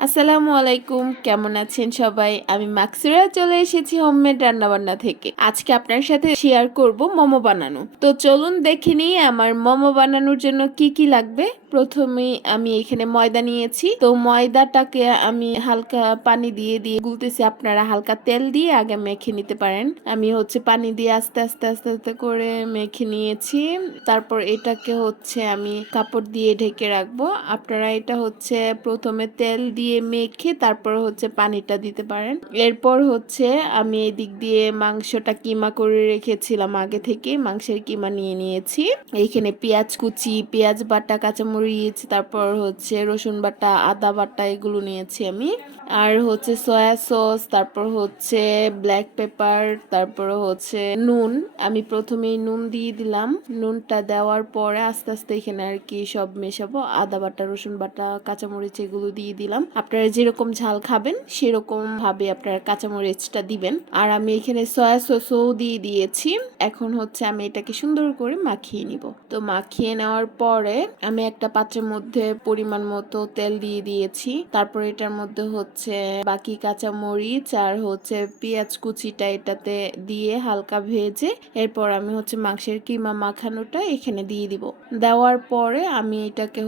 আসসালামু আলাইকুম, কেমন আছেন সবাই? আমি মাকসুরা চলে এসেছি হোমমেড রান্নাবান্না থেকে। আজকে আপনার সাথে শেয়ার করব মোমো বানানো। তো চলুন দেখে নিই আমার মোমো বানানোর জন্য কি কি লাগবে। প্রথমে আমি এখানে ময়দা নিয়েছি। তো ময়দাটাকে আমি হালকা পানি দিয়ে দিয়ে গুলতেছি। আপনারা হালকা তেল দিয়ে আগে মেখে নিতে পারেন। আমি পানি দিয়ে আস্তে আস্তে আস্তে আস্তে করে মেখে নিয়েছি। তারপর এটাকে আমি কাপড় দিয়ে ঢেকে রাখবো। আপনারা এটা প্রথমে তেল দিয়ে মেখে তারপর পানিটা দিতে পারেন। এরপর আমি এই দিক দিয়ে মাংসটা কিমা করে রেখেছিলাম, আগে থেকে মাংসের কিমা নিয়ে নিয়েছি। এইখানে পেঁয়াজ কুচি, পেঁয়াজ বাটা, কাঁচামরিচ, তারপর রসুন বাটা, আদা বাটা এগুলো নিয়েছি আমি। আর সয়া সস, তারপর ব্ল্যাক পেপার, তারপর নুন। আমি প্রথমেই নুন দিয়ে দিলাম। নুনটা দেওয়ার পরে আস্তে আস্তে এখানে আর কি সব মেশাবো। আদা বাটা, রসুন বাটা, কাঁচামরিচ এগুলো দিয়ে দিলাম। আপনারা যেরকম ঝাল খাবেন সেরকম ভাবে আপনারা কাঁচামরিচটা দিবেন। আর আমি এখানে সয়া সসও দিয়ে দিয়েছি। এখন আমি এটাকে সুন্দর করে মাখিয়ে নিব। তো মাখিয়ে নেওয়ার পরে আমি একটা পাত্রের মধ্যে পরিমাণ মতো তেল দিয়ে দিয়েছি। তারপর এটার মধ্যে বাকি কাঁচামরিচ আর পেঁয়াজ কুচিটা এটাতে দিয়ে হালকা ভেজে এরপর আমি মাংসের কিমা মাখানোটা এখানে দিয়ে দিব। দেওয়ার পরে আমি এটাকে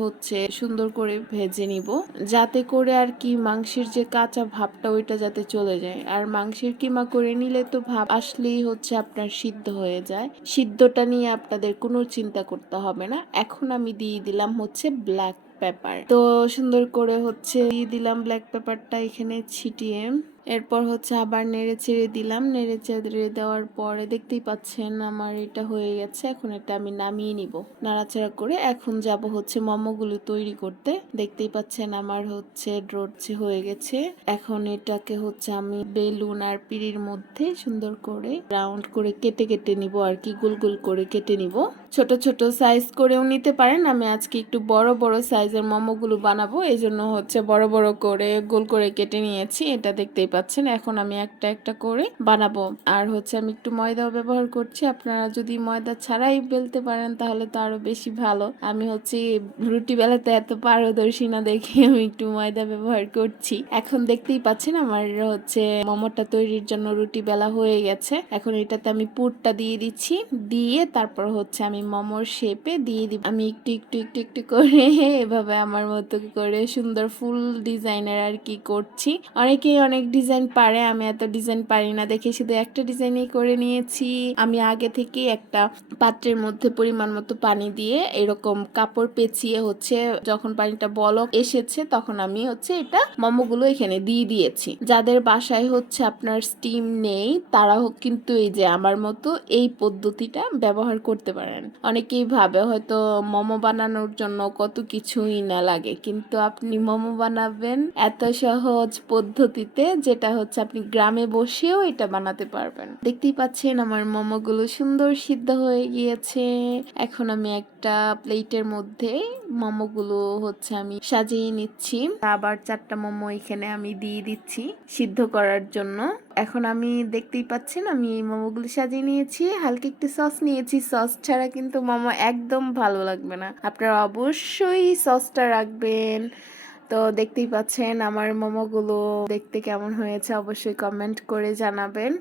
সুন্দর করে ভেজে নিব, যাতে করে আর কি মাংসের যে কাঁচা ভাবটা ওইটা যাতে চলে যায়। আর মাংসের কিমা করে নিলে তো ভাব আসলেই আপনার সিদ্ধ হয়ে যায়। সিদ্ধটা নিয়ে আপনাদের কোনো চিন্তা করতে হবে না। এখন আমি দিয়ে দিলাম ব্ল্যাক পেপার। তো সুন্দর করে দিয়ে দিলাম ব্ল্যাক পেপারটা এখানে ছিটিয়ে। এরপর আবার নেড়ে চেড়ে দিলাম। নেড়ে চেড়ে দেওয়ার পরে দেখতেই পাচ্ছেন আমার এটা হয়ে গেছে। এখন এটা আমি নামিয়ে নিব নাড়াচাড়া করে। এখন যাব মোমোগুলো তৈরি করতে। দেখতেই পাচ্ছেন আমার ড্রোচ্ছে হয়ে গেছে। এখন এটাকে আমি বেলুন আর পিঁড়ির মধ্যে সুন্দর করে রাউন্ড করে কেটে কেটে নিব আর কি, গোল গোল করে কেটে নিব। ছোট ছোট সাইজ করেও নিতে পারেন। আমি আজকে একটু বড় বড় সাইজের মোমোগুলো বানাবো, এই জন্য বড় বড় করে গোল করে কেটে নিয়েছি। এটা দেখতেই পাচ্ছেন। এখন আমি একটা একটা করে বানাবো। আর আমি একটু ময়দাও ব্যবহার করছি। আপনারা যদি ময়দা ছাড়াই বেলতে পারেন তাহলে তো আরো বেশি ভালো। আমি রুটি বেলাতে এত পারদর্শী না দেখে আমি একটু ময়দা ব্যবহার করছি। এখন দেখতেই পাচ্ছেন আমার মোমোটা তৈরির জন্য রুটি বেলা হয়ে গেছে। এখন এটাতে আমি পুরটা দিয়ে দিচ্ছি। দিয়ে তারপর আমি মোমোর শেপে দিয়ে দিব। আমি একটু একটু একটু একটু করে এভাবে আমার মতো করে সুন্দর ফুল ডিজাইনের আর কি করছি। অনেকেই অনেক ডিজাইন পারে, আমি এত ডিজাইন পারি না দেখে শুধু একটা ডিজাইনই করে নিয়েছি। আমি আগে থেকে একটা পাত্রের মধ্যে পরিমাণ মতো পানি দিয়ে এরকম কাপড় পেঁচিয়ে যখন পানিটা বলক এসেছে তখন আমি এটা মোমোগুলো এখানে দিয়ে দিয়েছি। যাদের বাসায় আপনার স্টিম নেই তারাও কিন্তু এই যে আমার মতো এই পদ্ধতিটা ব্যবহার করতে পারেন। অনেকেই ভাবে হয়তো মোমো বানানোর জন্য কত কিছুই না লাগে, কিন্তু আপনি মোমো বানাবেন এত সহজ পদ্ধতিতে, যেটা আপনি গ্রামে বসেও এটা বানাতে পারবেন। দেখতেই পাচ্ছেন আমার মোমোগুলো সুন্দর সিদ্ধ হয়ে গিয়েছে। এখন আমি একটা প্লেটের মধ্যে মোমোগুলো আমি সাজিয়ে নিচ্ছি। আবার 4টা মোমো এখানে আমি দিয়ে দিচ্ছি সিদ্ধ করার জন্য। এখন আমি দেখতেই পাচ্ছেন আমি এই মোমোগুলো সাজিয়ে নিয়েছি। হালকা একটু সস নিয়েছি। সস ছাড়া কিন্তু মোমো একদম ভালো লাগবে না, আপনারা অবশ্যই সসটা রাখবেন। তো দেখতেই পাচ্ছেন আমার মোমোগুলো দেখতে কেমন হয়েছে অবশ্যই কমেন্ট করে জানাবেন।